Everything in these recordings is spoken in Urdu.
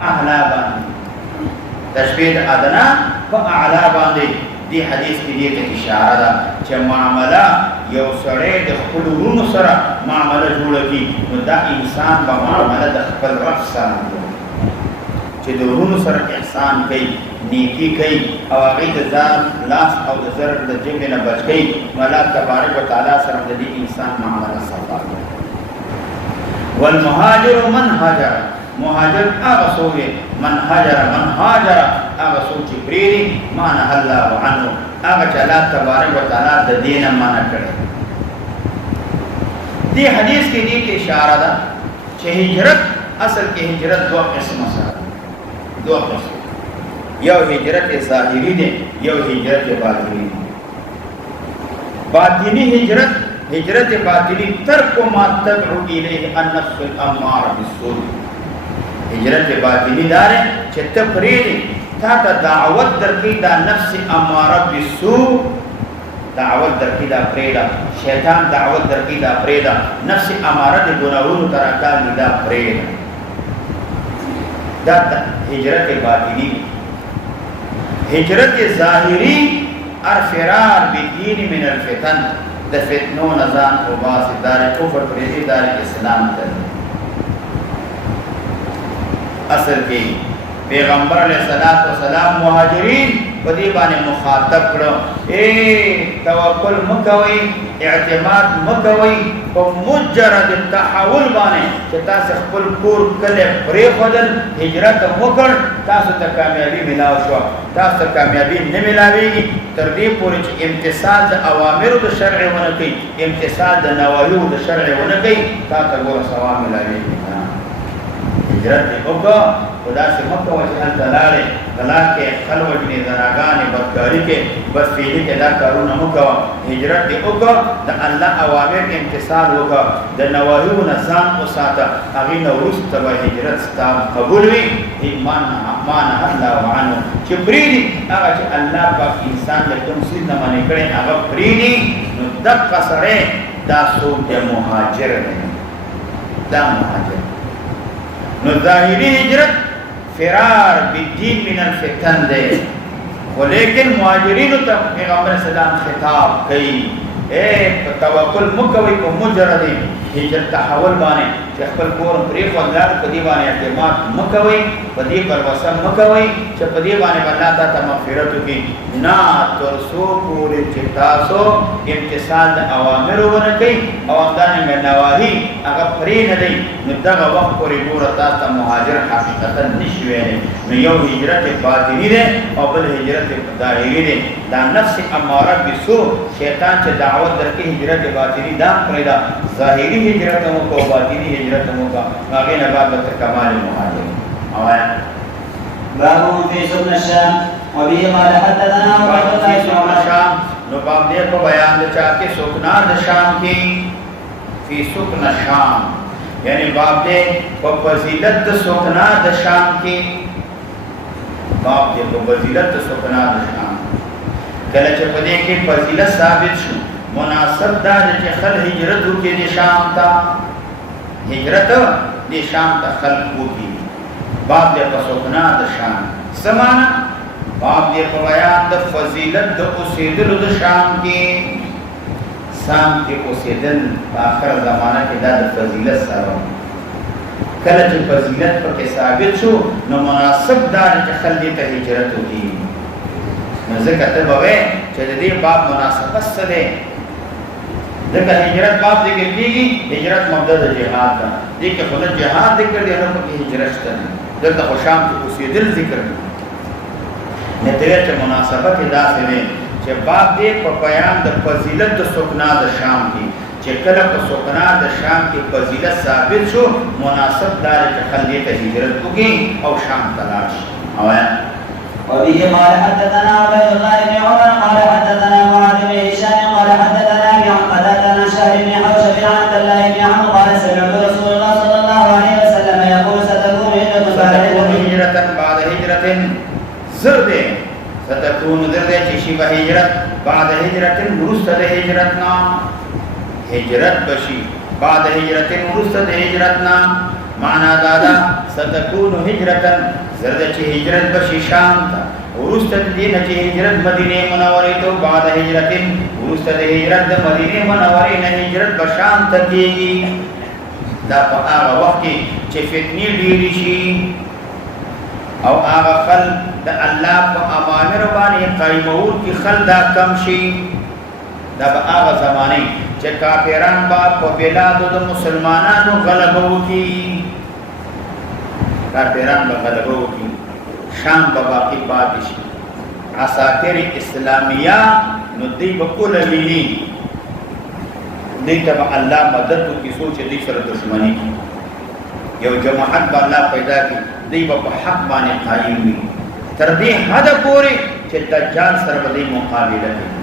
اعلا باندې تشبیه ادنا په اعلا باندې دی حدیث کې دې ته اشاره ده چې معامله یو سړی د خپل ورونو سره معامله جوړه کړي نو دا انسان به معامله د خپل رب سره چې د ورونو سره احسان کوي نیکی کوي او هغه د ځان لاس او د زر د جنګ نه بچ کوي نو الله تبارک وتعالى سره د دې انسان معامله صفا کوي والمهاجر من هاجر مهاجر هغه څوک من هاجر هغه څوک چې پریږدي ما نهى الله عنه هغه چې الله تبارک وتعالى د دین منع کړي دې حدیث کې دې اشاره ده چې هجرت اصل کې هجرت دوه قسمه سره دوه قسم یو هجرت ظاهری دی یو هجرت باطنی دی باطنی هجرت باطنی ترک ما تدعو الیه النفس الاماره بالسوء هجرت باطنی دار چې ته پرېږدې تا ته دعوت درکړي دا نفس اماره بالسوء دعوت درکړي دا پرېږده شیطان دعوت درکړي دا پرېږده نفس اماره د ګناهونو ته راکاږي دا پرېږده دا هجرت باطنی هجرت ظاهری ارفرار بالدین من الفتن د فتنو نزان او باس دار کفر پریدی دار اسلام ته اصل کې پیغمبر علیہ الصلوۃ والسلام مهاجرین په دې باندې مخاطب کړو اے توکل مکوئ اعتماد مکوئ په مجرد التحول باندې چې تاسو خپل کور کله پرې خدل هجرت وکړ تاسو ته کامیابی ملاو شو تاسو ته کامیابی نه ملاويږي تر دې پورې چې امتثال د اوامرو د شرع ونه کوي امتثال د نواهیو د شرع ونه کوي تاسو ته ګور ثواب ملاويږي هجرت وکړه خدا سے مکہ وجہن دلالے دلال کے خلوت نے زناگان بدکاری کے بس فیلی کے دا کارون مکہ ہجرت دے اکا دا اللہ اوامر امتصال ہوگا دا نواہیو نظام اساتا اغین ورست با ہجرت ستا قبولوی ایمان اللہ وعنو چی پریدی اگا چی اللہ پاک انسان لکن سید نمانے کرے اگا پریدی نو دق قصرے دا سوک دا مہاجر دا مہاجر نو ظاہری ہجرت فرار بالدین من الفتن دے ولیکن مہاجرین تک پیغمبر سلام خطاب کئی اے توکل مکوی کو مجرد هجرت تحول بانے چې خپل کور پرې خدای په دې باندې اعتماد مکوي په دې پر وسم مکوي چې په دې باندې الله تعالی مغفرت وکړي نا ترسو پورې چې تاسو امتثال د اوامر ونه کوي او امدانه نواهی هغه پرې نه دی نو دغه وخت پورې ګور تاسو مهاجر حقیقتا نشوي نو یو هجرت باطنی ده او بل هجرت ظاهری ده دا نفس اماره بسو شیطان چې دعوت درکې هجرت باطنی دا پرېدا ظاهری هجرت کو باطنی هجرت کا باقی نبات کمال مهاجر اوائے باب فی سکن الشام وبه قال حدثنا باب فی سکن الشام نو باب دے کو بیان دے چاہتے سکنا د شام کی فی سکن الشام یعنی باب دے کو فضیلت د سکنا د شام کی باب دے کو فضیلت د سکنا د شام کله چې په دې کې فضیلت ثابت شو مناسب دا چې خل هجرت وکړي د شام ته هجرت دی شام تا خلق ہوتی باب دی پسوکنا دا شام سمانا باب دی بیان دا فضیلت دا اسیدل دا شام کی شام کی اسیدل آخر زمانہ کی دا فضیلت سارا کلچ فضیلت پر کے ثابت شو نو مناسب دار چا خلقی تا ہجرت ہوتی ذکر تبوے چا دی باب مناسبت سدے ذکر ہجرت باب ذکر کی گی ہجرت مبدد جہاد کا دیکھ خود جہاد ذکر دی انہوں کی ہجرت شتا ہے ذکر خوشام کی اسی دل ذکر نتیجہ چا مناسبت ادا سے میں چا باب دیکھ پر بیان دا فضیلت دا سکنا دا شام کی چا کلب دا سکنا دا شام کی فضیلت ثابت شو مناسب دار چا خلیت ہجرت کو گی او شام تلاش آیا وبه قال حدثنا عبيد الله بن عمر قال حدثنا معاذ بن هشام قال حدثنا عن قتادة شهر بن حوشب عن عبد الله بن عمرو قال سمعت رسول الله صلى الله عليه وسلم يقول ستكون هجرة بعد هجرة زرد ستكون زرد شبه هجرة بعد هجرة مرسل هجرتنا هجرت بشي بعد هجرة مرسل هجرتنا معنا دادا ستكون هجرة زرد چه هجرت بشي شام تا ورستد دین چه هجرت مدینه منوره تو بعد هجرت ورستد هجرت مدینه منوره نه هجرت بشام تا کیږي دا په هغه وخت کې چې فتنې ډېرې شي او هغه خل د الله په اوامر باندې قایمول کې خل دا کم شي دا په هغه زمانه چې کافران با په بلاد د مسلمانانو غلبه وکړي کافران به غلبه وکړي شام به باقي پاتې شي عساکر اسلامیه نو دوی به کله ویني دوی ته به الله مدد وکړي څوک چې دوی سره دښمني کوي یو جماعت به الله پیدا کړي دوی به په حق باندې قایم وي تر دې حده پورې چې دجال سره به دوی مقابله کوي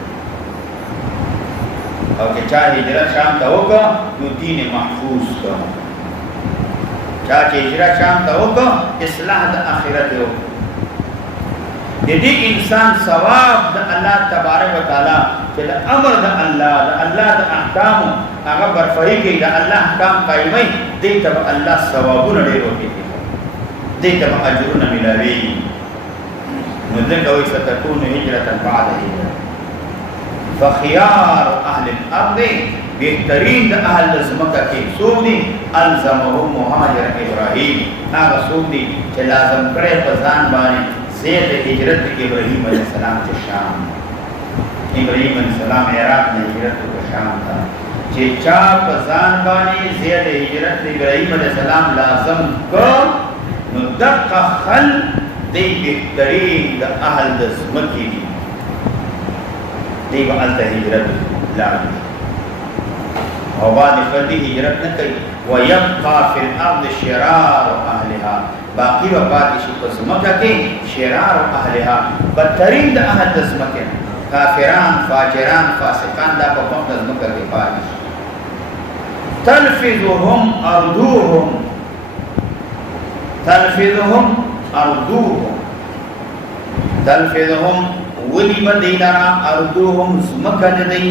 او چې چا هجرت شام ته وکړه نو دین محفوظ کړه چا چې هجرت شام ته وکړه اصلاح د آخرت وکړه د دې انسان ثواب د الله تبارک وتعالى چې د امر د الله د احکام هغه برفعي کوي د الله احکام قایمي دې ته الله ثوابونه ډېر ورکړي دې ته اجرونه ملاوي نو ځکه وایي ستكون هجرة بعد هجرة فخيار اهل الارض بهترین د اهل زمکه کې څوک دي الزمهم مهاجر ابراهيم هغه څوک دي چې لازم کړي په ځان باندې زید هجرت ابراهيم عليه السلام ته شام ابراهيم عليه السلام عراق نه هجرت ته شام ته چې چا په ځان باندې زید هجرت ابراهيم عليه السلام لازم کو نو دغه خل دی بهترین د اهل زمکه دي دی به الته هجرت لاړ او بعد فردی هجرت نه کوي ويبقى في الارض شرار اهلها باقی و پاتې شي په ځمکه کې شرار اهلها بدترین د اهل د ځمکې کافران فاجران فاسقان دا په کوم د ځمکه کې پاتې شي تلفظهم ارضوهم تلفظهم ولی بدیلرا ارضوهم ځمکه د دی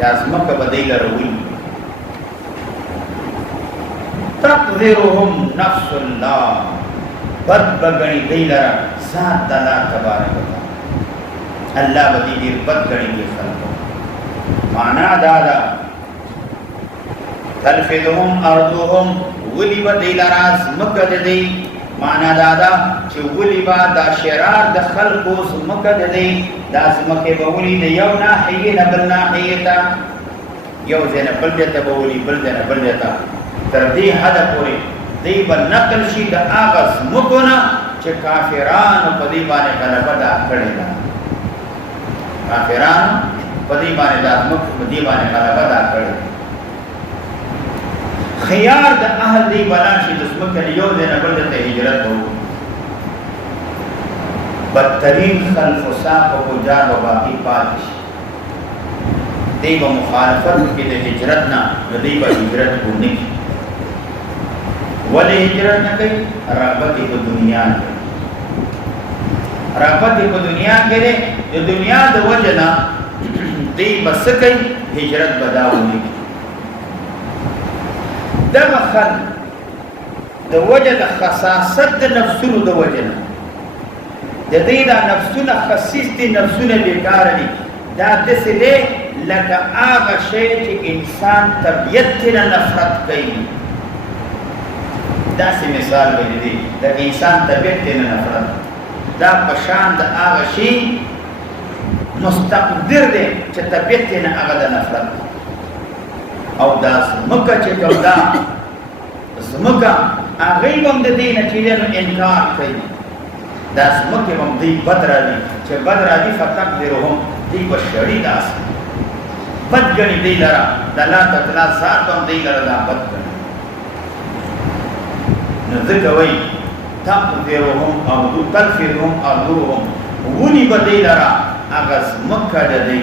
دا ځمکه بدیلرا ولی تقدرهم نفس الله بد بغنی دیلرا ذات الله تبارک وتعالى الله بدی دیر بد غنی دی خلق معنا دادا تلفظهم ارضهم ولی بدیلرا ځمکه د دی معنا دادا چې ولی با دا شرار د خلقو ځمکه د دی دا ځمکه به ولی د یو ناحیه نه بل ناحیه ته یو ځای نه بل ځای ته به ولی بل ځای نه بل ځای ته تر دې حده پورې دی به نقل شي د هغه ځمکو نه چې کافرانو په دې باندې غلبه دا کړې ده کافرانو په دې باندې دا ځمکو په دې باندې غلبه دا کړې ده خيار د اهل دی بلاشي د ځمکه یو ځای نه بل ځای ته هجرت وکړي بدترین خلف و ساق و جار و باقی پاتې شي دی به مخالفت وکړي د هجرت نه نو دی به هجرت ونه کړي ولې هجرت نه کوي رغبت په دنیا کې رغبت په دنیا کې د دنیا د وجه نه دی بس کوي هجرت بداونه کوي دغه خل د وجه د خصاصت د نفسونو د وجه نه د دې دا نفسونه خصیص دي نفسونه بیکار دي دا داسې دی لکه هغه شی چې انسان طبیعت نه نفرت کوي داسې مثال به دی د انسان طبیعت نه نفرت دا په شان د هغه شی مستقدر دی چې طبیعت نه هغه د نفرت او دا ځمکه چې کوم دا ځمکه هغه هم د دې نه چې انکار کوي دا ځمکه هم دی بد راځي چې بد راځي فقط درهم دی بشری داس بد غني دی لرا د الله تعالی ذات هم دی لرا دا بد غني نو ځکه وایي تقدرهم او تلفظهم ارضهم ونی بدی لرا هغه ځمکه د دی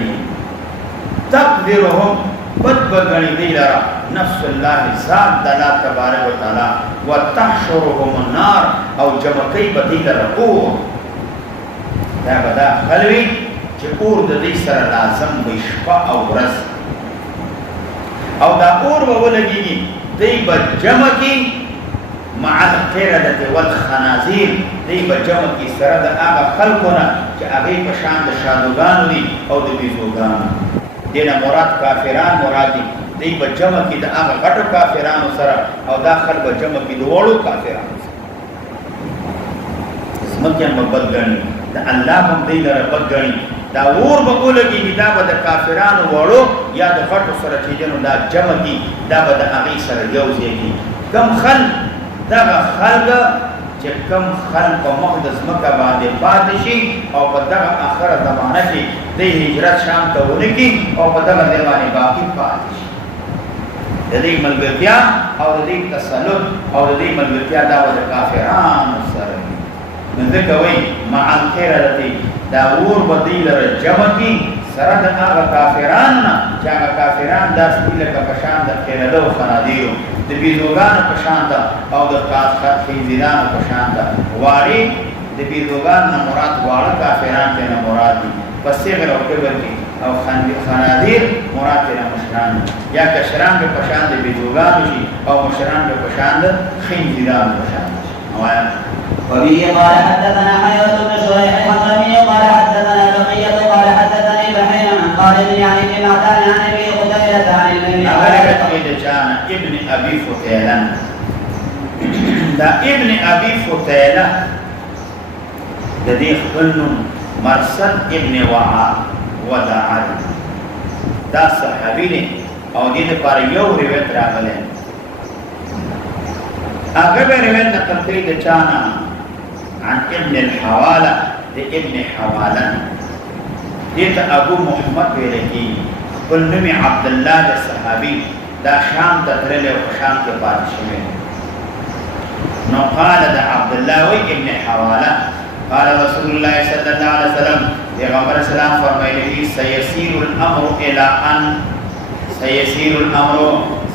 تقدرهم بد بغنی دی لرا نفس الله ذات د الله تبارک وتعالى وتحشرهم النار او جمعکی بدی لرا اور دا بدا خلوی چې اور د دې سره لازم وي شپه او ورځ او دا اور به ولګيږي دی بجمع کی مع القردة والخنازیر دی بجمع کی سرد آغا خلقونا چه آغی پشان دا شادوگانو دی او دا بیزوگانو دینا مراد کافران مرادی دی بجمع کی دا آغا غٹو کافرانو سر او دا خلق بجمع کی دا وڑو کافرانو سر اسمکیان ببد گرنی دا اللہ هم دی لر بد گرنی دا اور بقولگی دا با دا کافرانو وڑو یا دا غٹو سر چیجنو دا جمع کی دا با دا آغی سر یوزے کی کم خلق دا خلق چې کم خلق په مقدس مکه باندې پاتې شي او په دغه آخره زمانه کې د هجرت شام ته ونکړي او په دغه ځای باندې باقي پاتې شي د دې ملګرتیا او د دې تسلط او د دې ملګرتیا دا د کافرانو سره نو ځکه وایي مع القردة دا اور به دوی لره جمع کړي سره د هغه کافرانو نه چې هغه کافران داسې دي لکه په شان د قردو او خنادیرو د بیزوګانو په شان ده او د خنزیرانو په شان ده واړې د بیزوګانو نه مراد واړه کافران ته نه مراد دي په صغر او کبر کې او خنادیر مراد ته نه مشران یا کشران په شان د بیزوګانو شي او مشران په شان د خنزیرانو په شان شي وایا وبه قال حدثنا حيوة بن شريح الحضرمي قال حدثنا بقية قال حدثني بحير عن خالد يعني بن معدان عن ابي قتيلة عن النبي ابن ابي فتيلة دا ابن ابي فتيلة دا دي خپل مرصد ابن وداعا دا صحابي دی او دې لپاره یو روایت راغلی هغه به روایت نقل کړي د چانا عن ابن الحوالة د ابن حوالة دیتا ابو محمد ویل کی خپل نوم عبد الله د صحابي دا شام ته تللی او شام کې پاتې شوی نو قال د عبد الله و ابن حوالة قال رسول الله صلی الله علیه وسلم پیغمبر اسلام فرمایلی سيسير الامر الى ان سيسير الامر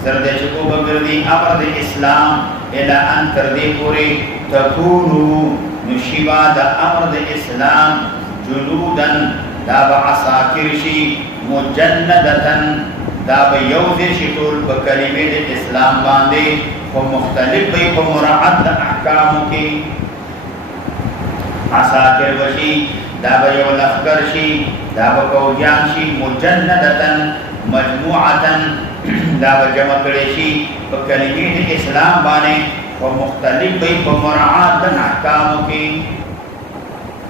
سرده چکو بگردی امر د اسلام الى ان تردی پوری تکونو نشیبا دا امر د اسلام جنودن دا با عساکر شی مجندتن دا با یوزی شی طول بکلمه د اسلام بانده و مختلف بی و مراعت دا احکامو کی عساکر وشی دا با یو لخکر شی دا با کوجان شی مجندتن مجموعتن دا با جمع کرشی بکلمه د اسلام بانده و مختلف بی و مراعت دا احکامو کی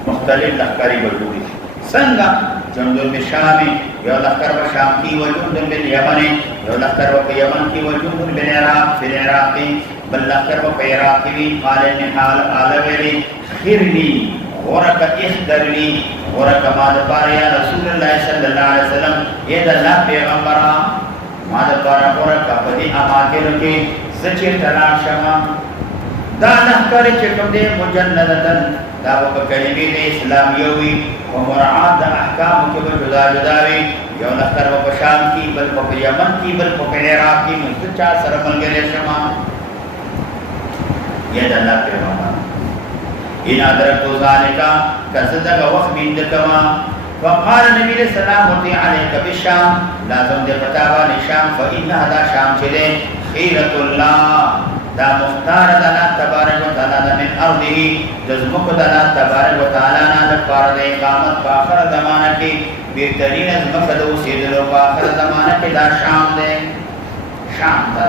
مختلف لخکری بجوری سنگا جندل بشامی یو لخکر و شام کی و جندل بالیمنی یو لخکر و یمن کی و جندل بالعراق فی العراقی بل لخکر و عراقی قال نحال آلویلی خیرلی غرق اخدرلی غرق مادبار یا رسول اللہ صلی اللہ علیہ وسلم اید اللہ پیغمبرہ مادبار غرق پدی اماکر کے سچے تلاشما دا لخکر چکم دے مجندتن دا په کلمې د اسلام یوي او مراعات د احکام کې به جدا جدا وي یو لخر په شام کې بل په یمن کې بل په عراق کې مستچا سره ملګری شمه یا د الله پیغمبر ان ادرکت ذلك کذا وقت من کما فقال النبي صلى الله عليه بالشام لازم دې پتا باندې شام فإن هذا شام چله خيرة الله دا مختار دانا تبارک و تعالی من ارضه جزمک دانا تبارک و تعالی نا پارد اقامت پاخر زمانہ کی بہترین ازمک دو سیدلو پاخر زمانہ کی دا شام دے شام دا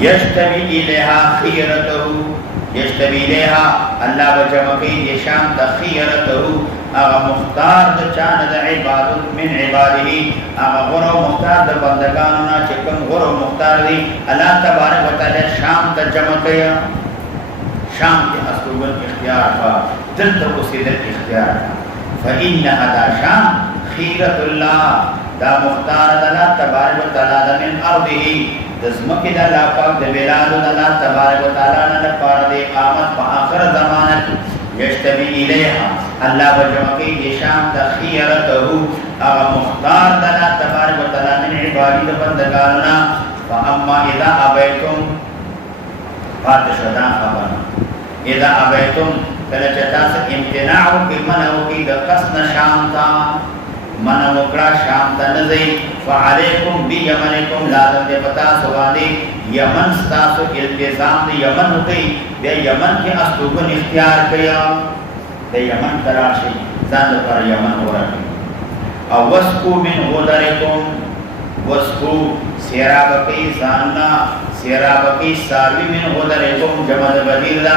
یشتبی الیہا خیرتہو یشتبی الیہا اللہ بجمقی یہ شام تا خیرتہو اغا مختار دا چاند دا عبادت من عباده اغا غرو مختار دا بندگانونا چکم غرو مختار دی اللہ تبارک و تعالی شام تا جمع کیا شام کی اسلوبن اختیار فا دل تا قصیدن اختیار فإنها دا شام خیرت اللہ دا مختار دا اللہ تبارک و تعالی من ارضه دزمکی دا اللہ پاک دا بلاد دا اللہ تبارک و تعالی نا پارد اقامت پا آخر زمانت یشتبی الیہا اللہ بجمعی یہ شام دا خیرتہو اغا مختار دنا تبارک و تعالی من عبادی دا بندگاننا فاما اذا ابیتم پاتشدان خبرنا اذا ابیتم کلچتا سے امتناعو کی منعو کی دا قصن شامتا منعو کرا شامتا نزی فعليكم بيمنكم لازم دې پتا سوالي یمن تاسو التزام دې یمن کوي د یمن کې استوګن اختیار کړیا د یمن تراشي ځان پر یمن ورته او وسکو من غدرکم وسکو سیرابکی زاننا سیرابکی ساروی من غدرکم جمع بدیل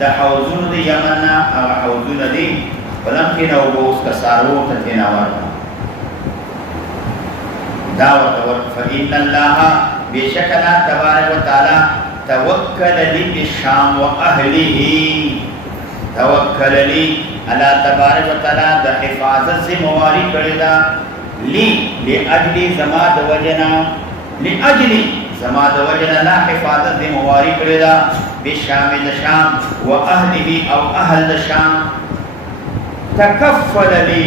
دا حوزون دی یمننا او حوزون دی ولمکن او بوس کسارو تتینا ورنا دعوت ورد فإن اللہ بیشکنا تبارک و تعالی توکل لی بالشام و اہلہی توکل لی اللہ تبارک و تعالی دا حفاظت سے مواری کردہ لی لأجلی زماد وجنا لأجلی زماد وجنا لا حفاظت دی مواری کردہ بالشام دشام و اہلہی او اہل دشام تکفل لی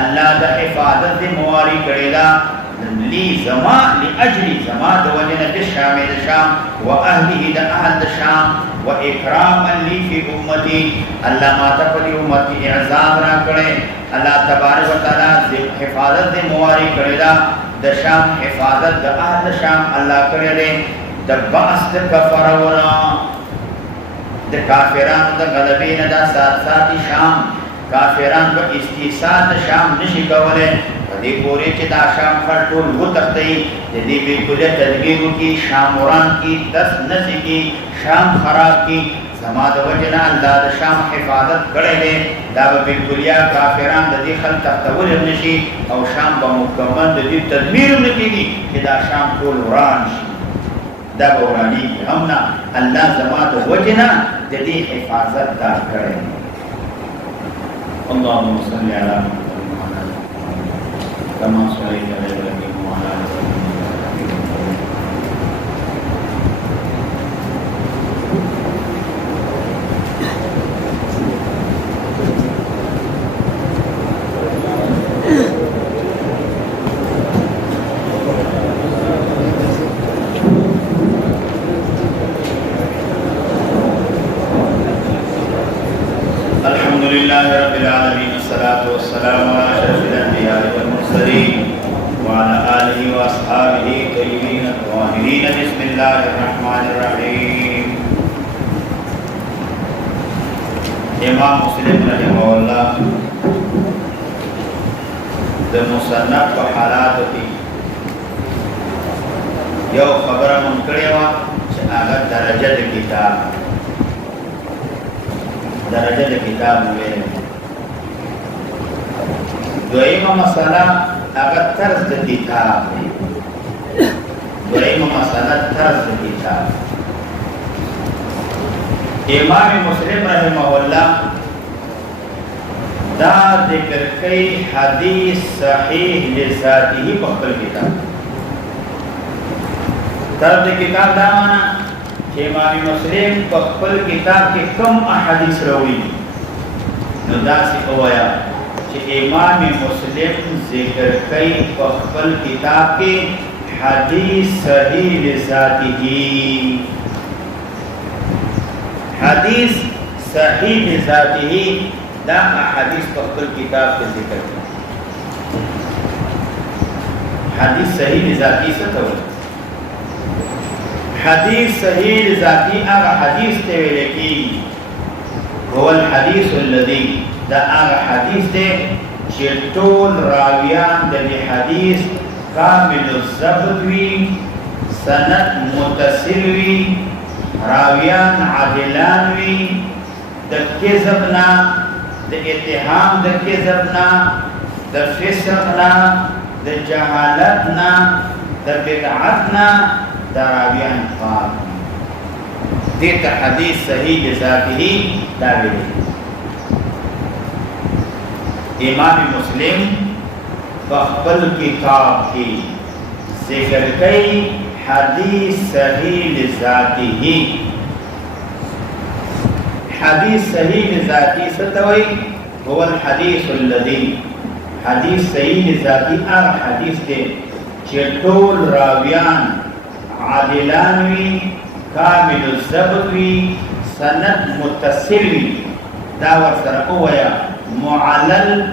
اللہ دا حفاظت دی مواری کردہ لی زما لأجلی زماد وجنا بالشام دشام و اہلہی دا اہل دشام و اکراما لی فی امتی اللہ ماتا پلی امتی اعزام را کرے اللہ تبارک و تعالی حفاظت دے مواری کرے دا شام حفاظت دا اہل شام اللہ کرے دے دا بأس دا کفرونا دا کافران دا غلبین دا ساتھ ساتھی شام کافران با استیساد دا شام نشی کولے دی پوری چی دا شام خرطول وہ تختی دی بالکل تدبیرو کی شاموران کی دست نسی کی شام خراب کی زماد وجنا اللہ دا شام حفاظت کرے دے دا با بالکلیا کافران دا دی خل تختول نشی او شام با مکمل دا دی تدبیر نکی دی کہ دا شام کول وران شی دا با ورانی کی ہمنا اللہ زماد وجنا دا دی حفاظت دا کرے اللہم صلی علی محمد كما صليت على ابراهيم وعلى ال الحمد لله رب العالمين والصلاة والسلام على أشرف الأنبياء والمرسلين وعلى آله وأصحابه الطيبين الطاهرين بسم الله الرحمن الرحيم امام مسلم رحمه الله د مصنف په حالاتو کې یو خبره مونږ کړې وه چې هغه درجه د کتاب درجه د کتاب ویل دویمه مسله هغه طرز د کتاب دی دویمه مسله طرز د کتاب امام مسلم رحمه الله دا ذکر کوي حدیث صحیح لذاته په خپل کتاب طرز د کتاب دا معنا چې امام مسلم په خپل کتاب کې کم احادیث راوړي نو داسې اوایا چې امام مسلم ذکر کوي په خپل کتاب کې حدیث صحیح لذاته حدیث صحیح لذاته دا احادیث په خپل کتاب کې ذکر کوي حدیث صحیح لذاته څه ته وایي حدیث صحیح ذاتی اغا حدیث تے ویلے کی هو الحدیث الذی دا اغا حدیث تے چلطول راویان دا دی حدیث کامل الزبط وی سند متصل وی راویان عدلان وی دا کذبنا دا اتحام دا کذبنا دا فسقنا دا جہالتنا دا بدعتنا دراویان پاک دیتا حدیث صحیح لذاته داویلی امام مسلم بخبل کتاب کی ذکر کئی حدیث صحیح لذاته حدیث صحیح لذاته ستوئی هو الحدیث الذی حدیث صحیح لذاته اغا حدیث دے چطول راویان عادلان وی کامل الضبط وی سند متصل وی دا ورسره ویا معلل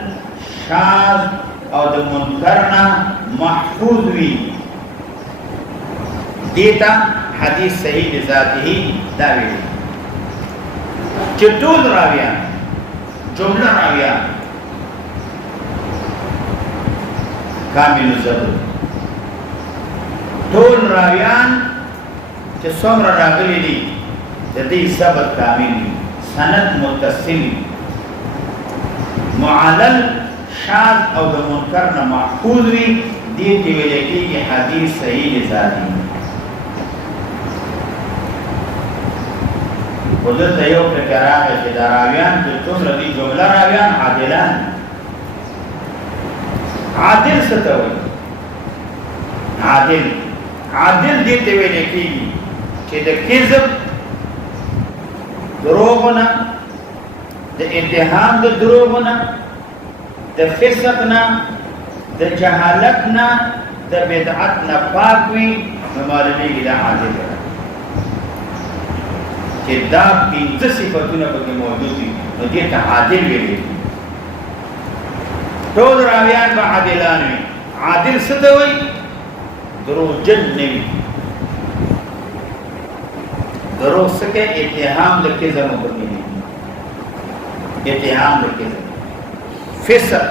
شاذ او د منکرنا محفوظ وي دیتا حدیث صحیح لذاته دا ویلی چې ټول راویان جمله راویان کامل الضبط ټول راویان چې څومره راغلي دي د دې ضبط کامل وي سند متصل معلل شاذ او د منکر نه محفوظ وي دې ته ویل کېږي حدیث صحیح لذاته ودلته یو ټکی راغی چې دا راویان چې څومره دي جمله راویان عادلان عادل څه ته وایي عادل دې ته ویل کېږي چې د کذب دروغونه د اتهام د دروغونه د فسق نه د جهالت نه د بدعت نه پاک وي نو معلومیږي دا عادل دی چې دا پنځه صفتونه پکې موجود دي نو دې ته عادل ویل ټول راویان به عادلان وي عادل څه ته وایي دروغجن نه وي دروغ څه کې اتهام د کذب پکې نه اتهام د کذب فسق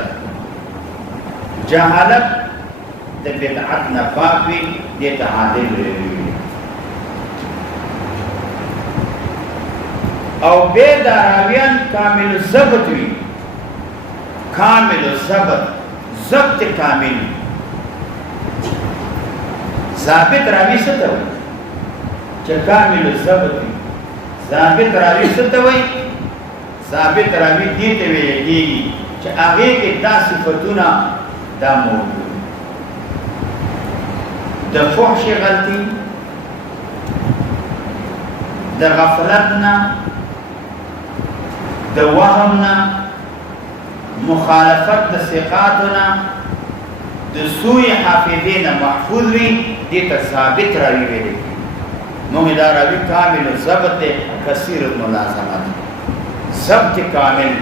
جهالت د بدعت نه پاک وي دې ته عادل ویل او بے داراویان کامل ضبط وی کامل ضبط کامل ضابط راوی څه ته وایي چې کامل ضبط وي ضابط راوی څه ته وایي ضابط راوی دې ته ویل کېږي چې هغې کې دا صفتونه دا موجود د فحش غلطي د غفلت نه د وهم نه مخالفت د ثقاتنا د سوء حافظې نه محفوظ وي دې ته ثابت راوي ویل موږ دا راوي کامل ضبط دی کثیر الملازمت ضبط کامل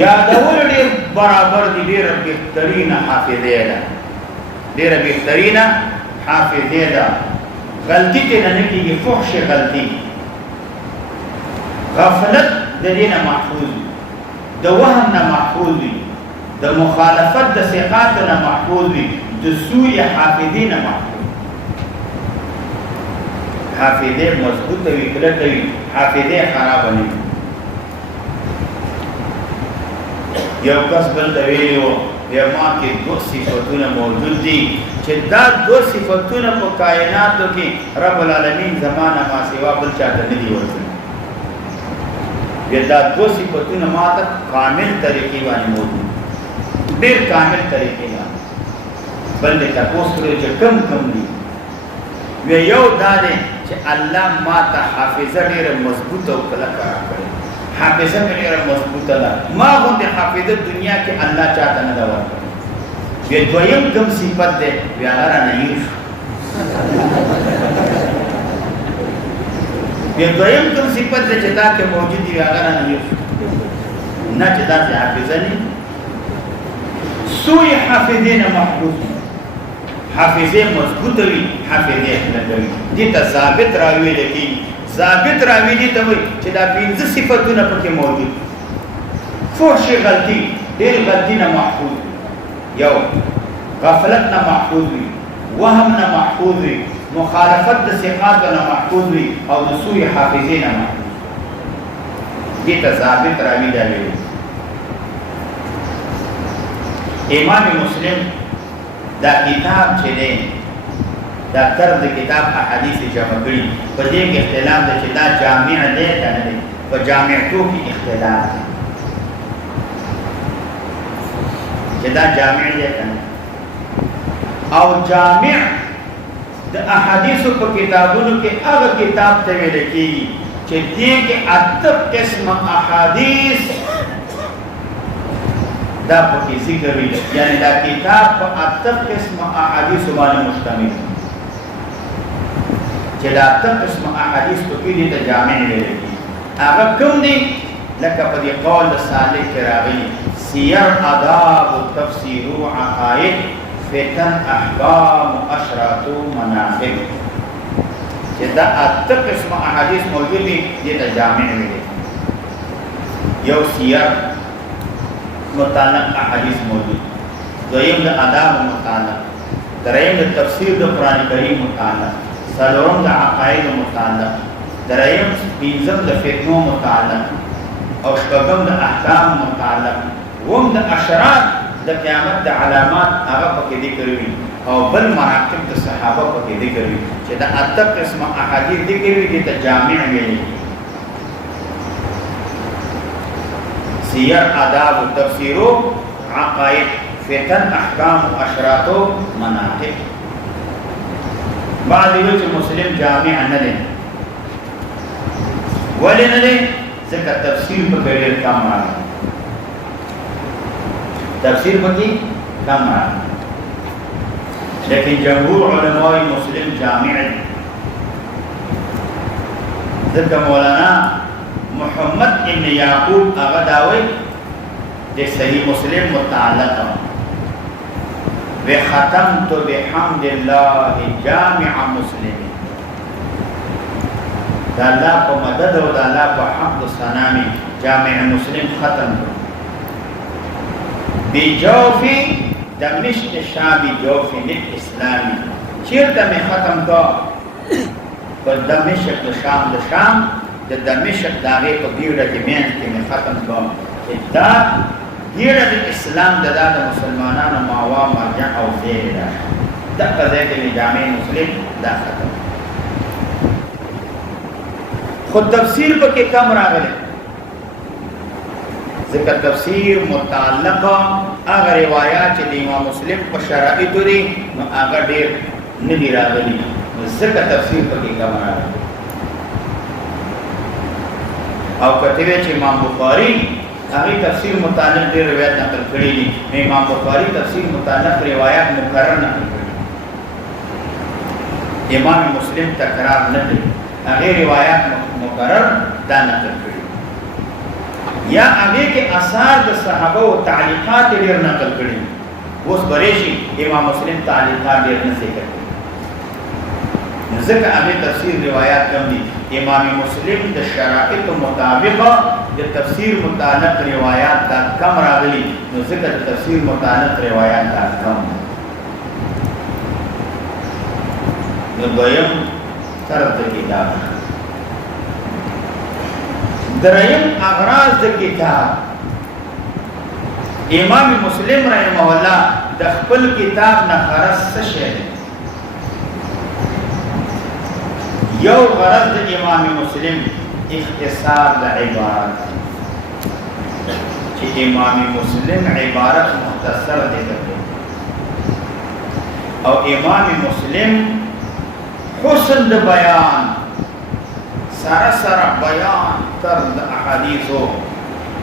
یادول ډېر برابر دي ډېره بهترینه حافظې ده ډېره بهترینه حافظې ده غلطي ته نه کېږي فحش غلطي غفلت د دې نه محفوظ وي د وهم نه محفوظ وي د مخالفت د ثقات نه محفوظ وي د سوء حافظې نه محفوظ حافظې مضبوطه وي کلکه وي حافظې خرابه نه وي یو کس بل ته ویلي وو ما کې دوه صفتونه موجود دي چې دا دوه صفتونه په کائناتو کې رب العالمین زمانه ما سوا بل چاته نه دي ورکړي دا دوه صفتونه ما ته کامل طریقې باندې موجود ډېر کامل طریقې باندې بل دې تاسو کړو چې کم دي یو دا دی چې الله ما ته حافظه ډېره مضبوطه او کلکه راکړې حافظه مې ډېره مضبوطه ده ما غوندې حافظه دنیا کې الله چاته نه ده ورکړې دویم کوم صفت دی بیا هغه رانه هېر شو بیا دویم کوم صفت دی چې تا کې موجود دی هغه رانه هېر شو نه چې داسې حافظه نه سوء حافظې نه محفوظ وي حافظې مضبوطه وي حافظې کلکه وي دې ته ثابت راوي ویل کېږي ثابت راوي دې ته وایي چې دا پنځه صفتونه پکې موجود فحش غلطي ډېر غلطي نه محفوظ وي یو غفلت نه محفوظ وي وهم نه محفوظ وي مخالفت د ثقاتو نه محفوظ وي او د سوء حافظې نه محفوظ دې ته ثابت راوي دا ویل امام مسلم دا کتاب چې دی دا طرز کتاب احادیث جمع کړي په دې کې اختلاف دی چې دا جامع دی که نه دی په جامعتو کې اختلاف دی چې دا جامع دی که نه او جامع د احادیثو په کتابونو کې هغه کتاب ته ویل کېږي چې دې کې اته قسمه احادیث دا پکې ذکر وي یعنی دا کتاب په اته قسمه احادیث باندې مشتمل چې دا اته قسمه احادیث پکې دي ته جامع ویل کېږي هغه کوم دي لکه په دې قول د صالح کې راغلي سیر آداب تفسیر عقاید فتن احکام اشراط مناقب چې دا اته قسم احادیث موجود دي دې ته جامع ویلي یو سیر متعلق احادیث موجود دویم د آداب متعلق دریم د تفسیر د قرآن کریم متعلق څلورم د عقاید متعلق دریم پنځم د فتنو متعلق او شپږم د احکام متعلق وم د اشراط د قیامت د علامات هغه پکې ذکر وي او بل مراقب د صحابه پکې ذکر وي چې د اته قسم احادیث ذکر وي د جامع وي سیر آداب تفسیر عقاید فتن احکام اشراط مناقب بعض وی چې مسلم جامع نه دی ولې نه دی ځکه تفسیر په ډېر کم راغلی تفسیر پکې کم راغلی لیکن جمهور علماء مسلم جامع دی ځکه مولانا محمد ابن یعقوب هغه داوی د صحیح مسلم متعلق وختمت بحمد الله جامع مسلم دا الله په مدد او دا الله په حمد و ثنا می جامع مسلم ختم کړ بجوف دمشق شام جوف الاسلامي چیرته می ختم کړ په دمشق شام د شام د دمشق دغه په بیره کې مین کې می ختم کړ دا بیره د اسلام د مسلمانانو ماوا مرجع او زیر ده دغه ځای کې جامع مسلم دا ختم خود تفسیر پکې کم راغلی ځکه تفسیر متعلق هغه روایات چې د امام مسلم په شرایطو دي نو هغه ډېر نه دي راغلي ځکه تفسیر پکې کم راغلی او کته چې امام بخاری هغه تفسیر متعلق ډېر روایت نقل کړي دي امام بخاری تفسیر متعلق روایت مکرر نقل کړي امام مسلم تکرار نه کوي هغه روایت مقرر دا نقل کړي یا هغه کې آثار د صحابه او تعلیقات ډېر نقل کړي اوس برېشي امام مسلم تعلیقات ډېر نه ذکر کړي ځکه هغه تفسیر روایت کم دي امام مسلم د شرایط مطابق د تفسیر متعلق روایت دا کم راغلي نو ځکه د تفسیر متعلق روایت دا کم نو دویم طرف د کتاب دریم اغراض د کتاب امام مسلم رحمه الله د خپل کتاب نه غرض څه شی یو غرض د امام مسلم اختصار د عبارت چې امام مسلم عبارت مختصر ذکر کړي او امام مسلم حسن د بیان سره بیان تر د احادیثو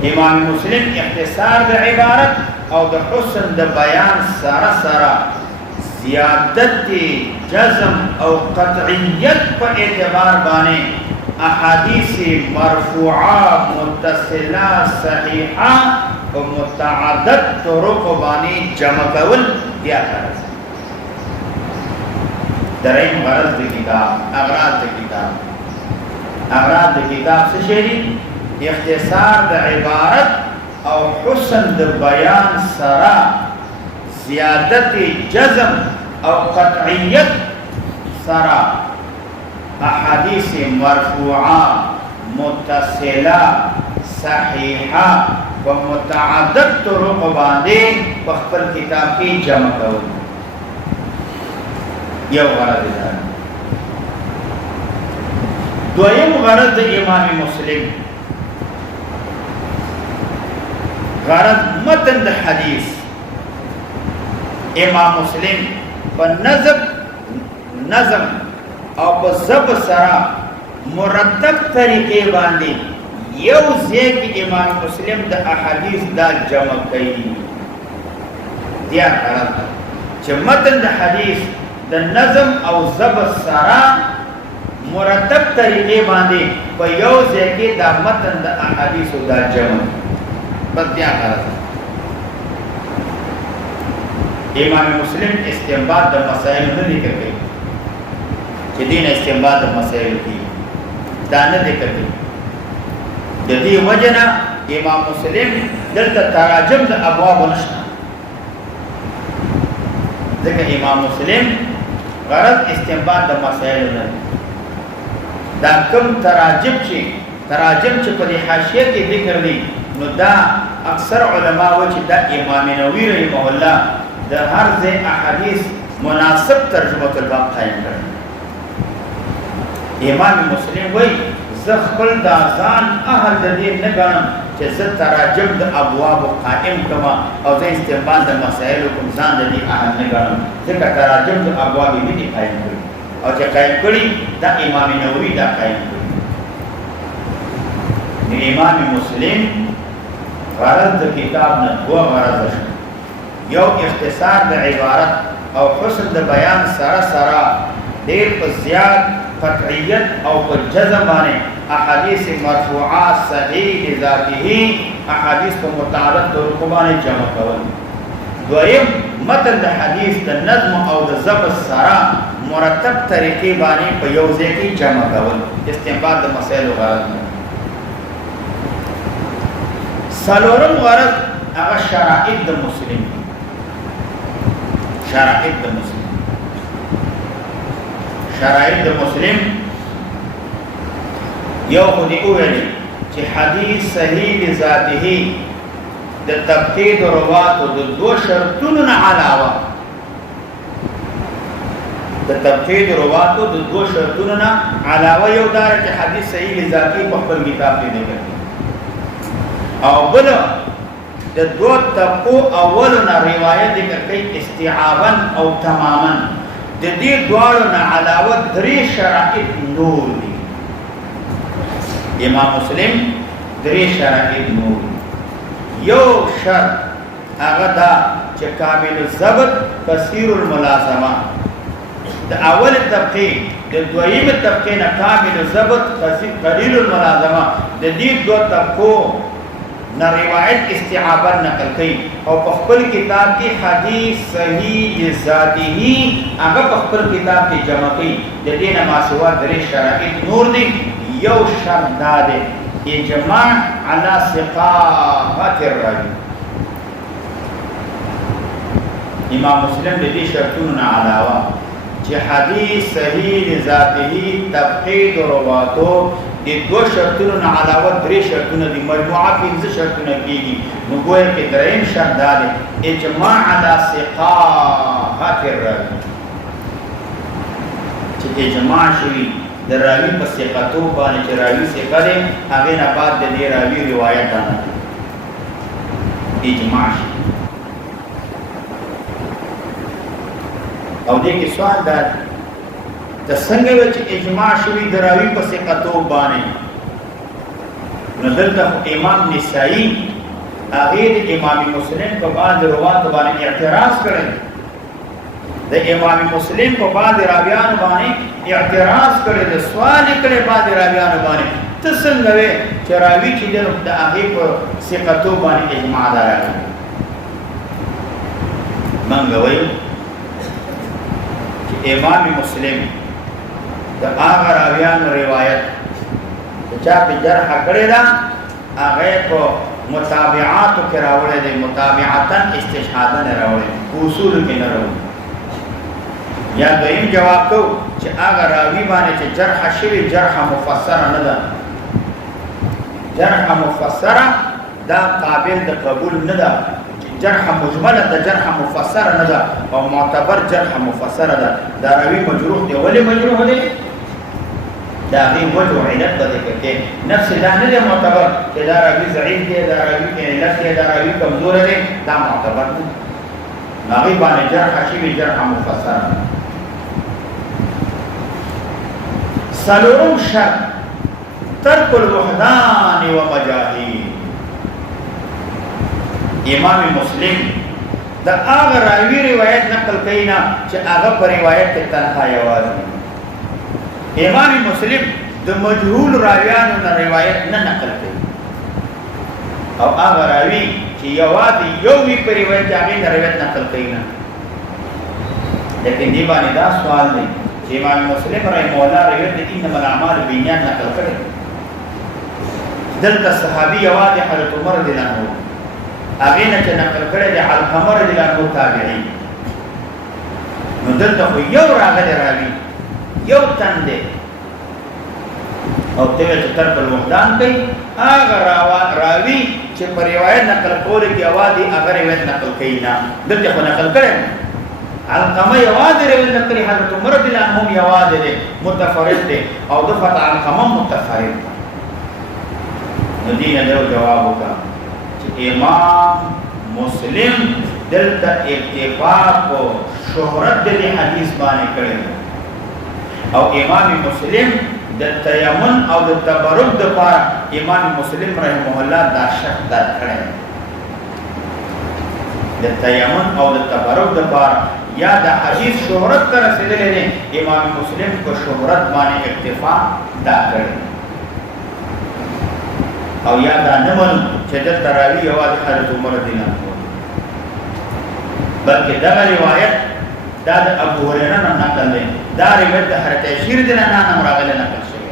امام مسلم اختصار د عبارت او د حسن د بیان سره زیادت جزم او قطعیت په اعتبار باندې احادیث مرفوعه متصله صحیحه او متعدد طرق باندې جمع کول بیا غرض دریم غرض د کتاب اغراض د کتاب اغراض د کتاب څه شي اختصار د عبارت او حسن د بیان سره زیادت جزم او قطعیت سره احادیث مرفوعه متصله صحیحه و متعدد طرق باندې په خپل کتاب کې جمع کول یو غرض ده دویم غرض د امام مسلم غرض متن د حدیث امام مسلم په نظم او په ضبط سره مرتب طریقې باندې یو ځکه امام مسلم د احادیث دا جمع کوي یا غرض چې متن د حدیث د نظم او ضبط سره مرتب طریقې باندې په یو ځای کې دا متن د احادیثو دا جمع بس بیا غرض امام مسلم استنباط د مسائل نه ذکر کوي چې دین استنباط د مسائل دي دا نه ذکر کوي د دې وجنه امام مسلم دلته تراجم د ابواب نشته ځکه امام مسلم غرض استنباط د مسائل نه دا کوم تراجم چې په دې حاشیه کې ذکر دي نو دا اکثر علما و چې دا امام نووي رحمه الله د هر ځای احادیث مناسب ترجمه الباب قائم کړي امام مسلم وایي زه خپل دا ځان اهل د دې نه ګڼم چې زه تراجم د ابواب قائم کړم او زه استنباط د مسایلو کوم ځان د دې اهل نه ګڼم ځکه تراجم د ابواب یې دي قائم کړي او چې قائم کړي دا امام نووي دا قائم کړي امام مسلم غرض د کتاب نه دوه غرض شته یو اختصار د عبارت او حسن د بیان سره سره ډېر په زیات قطعیت او په جزم باندې احادیث مرفوعات صحیح ذاته احادیث په متعدد طرق باندې جمع کول دویم متن د حدیث د نظم او د ضبط سره مرتب طریقې باندې په یو ځای کې جمع کول استنباط د مسائل غرض څلورم غرض هغه شرائط د مسلم شرائط د مسلم شرائط د مسلم یو خو دی اولی چې حدیث صحیح لذاته د تبتید و رواتو د دو شرطونو نه علاوه د تبتید و رواتو د دو شرطونو نه علاوه یو دار چې حدیث صحیح لذاته په خپل کتاب کې دی او بل د دو طبقو اولنا روایت ذکر کوي استیعابا او تماما د دې دوالو نه علاوه درې شرائط نور دي امام مسلم درې شرائط نور یو شرط هغه دا چې کامل الضبط کثیر الملازمه د اول طبقه د دویم طبقه نه کامل الضبط قلیل الملازمه د دې دوه طبقو نه روایت استعابا نقل کوي او په خپل کتاب کې حدیث صحیح لذاته هغه په خپل کتاب کې جمع کوي د دې نه ما سوا درې شرایط نور دي یو شرط دا دی اجماع علی ثقافت الراوی امام مسلم د دې شرطونو نه علاوه چې حدیث صحیح لذاته تبقید رواتو د دو شرطونو نه علاوه درې شرطونه دي مجموعه پنځه شرطونه کېږي نو ګویا کې درېیم شرط دا دی اجماع علی ثقافت الراوی چې اجماع شوي د راوي په ثقتو باندې چې راوي ثقه دی هغې نه بعد د دې راوي روایت نه اجماع شي او دې کې سوال دا د څنګه و چې اجماع شوی د راوي په ثقتو باندې نو دلته امام نسائی هغه د امام مسلم په باندې روایت باندې اعتراض کړی د امام مسلم په باندې راویان باندې اعتراض کړی د سوال کړي باندې راویان باندې ته څنګه وې چې راوي چې د هغه په ثقتو باندې اجماع راغلی منګ وایو چې امام مسلم د هغه راویانو روایت چې چا په جرح کړی دا هغه په متابعاتو کې راوړی دی متابعتن استشهادا نه راوړی اصول کې نه راوړی یا دویم جواب کو چې هغه راوی باندې چې جرح شوی جرح مفسره نه ده جرح مفسره دا قابل د قبول نه ده جرح مجمله د جرح مفسره نه ده او معتبر جرح مفسره ده دا راوی مجروح دی ولی مجروح دی دا غي وجه علت د ذکر کې نفس دا نه دی معتبر چې دا راوی ضعیف دی دا راوی کې علت دی دا راوی کمزور دی دا معتبر دی راوی باندې جرح شوی جرح مفسره سلورم شرط ترک الوحدان و مجاهید امام مسلم دا هغه راوی روایت نقل کینا چې هغه پر روایت کې تنها یوازې امام مسلم د مجهول راویانو نه روایت نه نقل کوي او هغه راوی چې یوازې یو وی په روایت هغه نه روایت نقل کوي نه. لیکن دی باندې دا سوال دی چې امام مسلم رحمه الله روایت د انما الاعمال بالنیات نقل کړي. دلته صحابي یوازې حضرت عمر رضی الله عنه هغه نه چې نقل کړي د علقمه رضی الله عنه تابعین. نو دلته خو یو راغلی راوی یو تن دی او ته چې تر په وحدان کوي هغه راوی چې په روایت نقل کول کې اوادي هغه روایت نقل کوي نه دلته خو نقل کړي. علقمه یوازې روایت نقل کړي حضرت عمر رضی الله عنه یوازې دی متفرد دی او دغه علقمه متفرد. ندینه له جواب وکړه چې امام مسلم دلته اتفاق او شهرت د حدیث باندې کړي او امام مسلم د تیمم او د تبرک د پاره امام مسلم رحمه الله دا شک در کړي. د تیمم او د تبرک د پاره یا د حدیث شهرت تر رسیدلې نه امام مسلم کو شهرت باندې اکتفا دا کړي او یا دا نمن چې د تراوی او د حضرت عمر رضی الله عنه بلکې دا روایت دا د ابو هريره نه نقل دی. دا روایت د حضرت عائشہ رضی الله عنها راغلی نقل شوی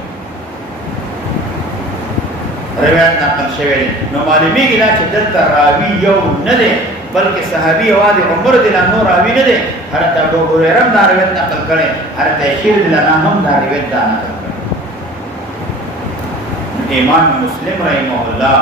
روایت نقل شوی نو معلومیږي دا چې د تراوی یو نه دی بلکې صحابي او د عمر رضی الله عنه راوی نه دی. حضرت ابو هريره دا روایت نقل کړي حضرت عائشہ رضی الله عنها دا روایت دا نقل کړي. امام مسلم رحمه الله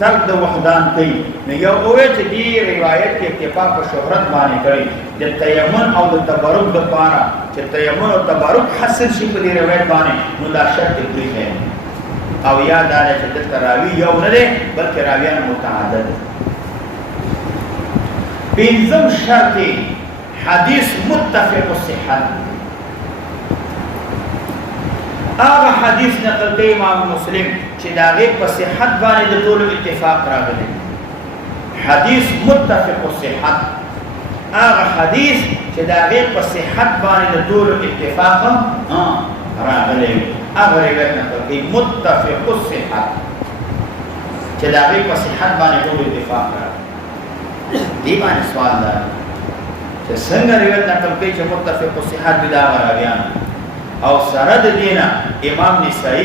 تر د وحدان کوي نو یو اوه چې دی روایت کې اکتفا په شهرت باندې کړي د تیمم او د تبرک د پاره چې تیمم او تبرک حاصل شي په دې روایت باندې نو دا شرط دی او یا دا چې د تراوی یو نه دی بلکې راویان متعدد. پنځم شرط حدیث متفق الصحه. هغه حدیث نقل کوي امام مسلم چې دا غي په صحت باندې د ټول اتفاق راغلی. حدیث متفق الصحه هغه حدیث چې دا غي په صحت باندې د ټول اتفاق راغلی. هغه روایت نقل کوي متفق الصحه چې دا غي په صحت باندې ټول اتفاق راغلی. دی باندې سوال ده چې څنګه روایت نقل کوي چې متفق الصحه د دا راویان او سره د دینه امام نسائی